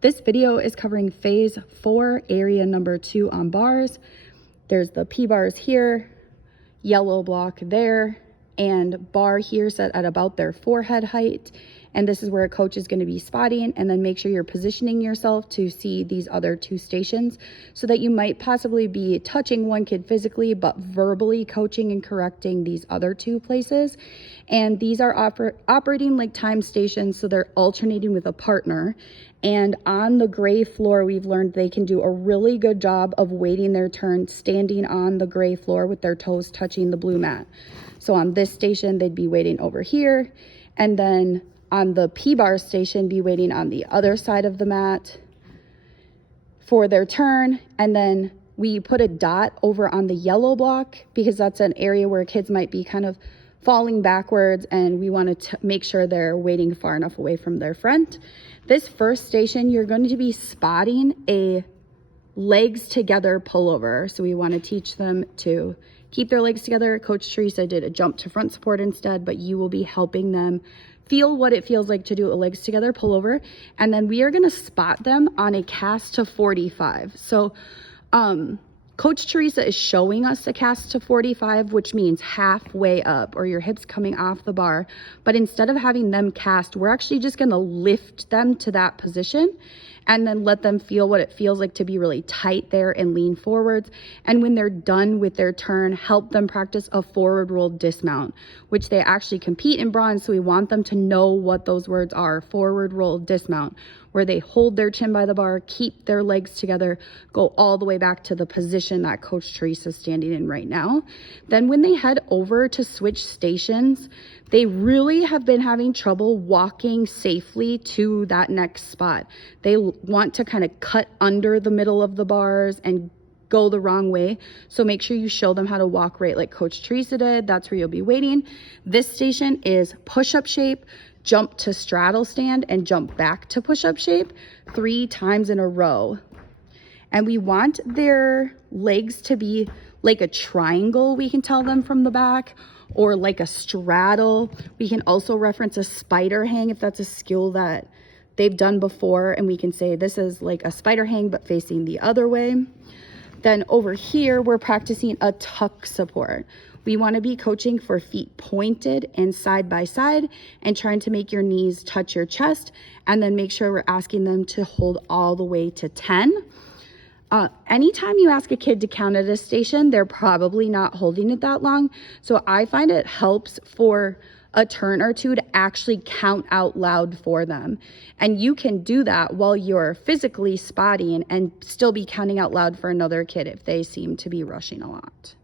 This video is covering phase 4, area number 2 on bars. There's the P bars here, yellow block there, and bar here set at about their forehead height. And this is where a coach is going to be spotting, and then make sure you're positioning yourself to see these other 2 stations, so that you might possibly be touching one kid physically, but verbally coaching and correcting these other 2 places. And these are operating like time stations, so they're alternating with a partner. And on the gray floor, we've learned they can do a really good job of waiting their turn, standing on the gray floor with their toes touching the blue mat. So on this station, they'd be waiting over here, and then on the P-bar station, be waiting on the other side of the mat for their turn. And then we put a dot over on the yellow block because that's an area where kids might be kind of falling backwards, and we want to make sure they're waiting far enough away from their front. This first station, you're going to be spotting a legs together pullover. So we want to teach them to keep their legs together. Coach Teresa did a jump to front support instead, but you will be helping them feel what it feels like to do a legs together pullover. And then we are going to spot them on a cast to 45. So Coach Teresa is showing us a cast to 45, which means halfway up, or your hips coming off the bar. But instead of having them cast, we're actually just going to lift them to that position and then let them feel what it feels like to be really tight there and lean forwards. And when they're done with their turn, help them practice a forward roll dismount, which they actually compete in bronze. So we want them to know what those words are: forward roll dismount, where they hold their chin by the bar, keep their legs together, go all the way back to the position that Coach Teresa is standing in right now. Then when they head over to switch stations, they really have been having trouble walking safely to that next spot. They want to kind of cut under the middle of the bars and go the wrong way. So make sure you show them how to walk right like Coach Teresa did. That's where you'll be waiting. This station is push-up shape, jump to straddle stand, and jump back to push-up shape 3 times in a row. And we want their legs to be like a triangle, we can tell them from the back, or like a straddle. We can also reference a spider hang if that's a skill that they've done before, and we can say this is like a spider hang but facing the other way. Then over here, we're practicing a tuck support. We want to be coaching for feet pointed and side by side, and trying to make your knees touch your chest, and then make sure we're asking them to hold all the way to 10. Anytime you ask a kid to count at a station, they're probably not holding it that long. So I find it helps for a turn or 2 to actually count out loud for them. And you can do that while you're physically spotting and still be counting out loud for another kid if they seem to be rushing a lot.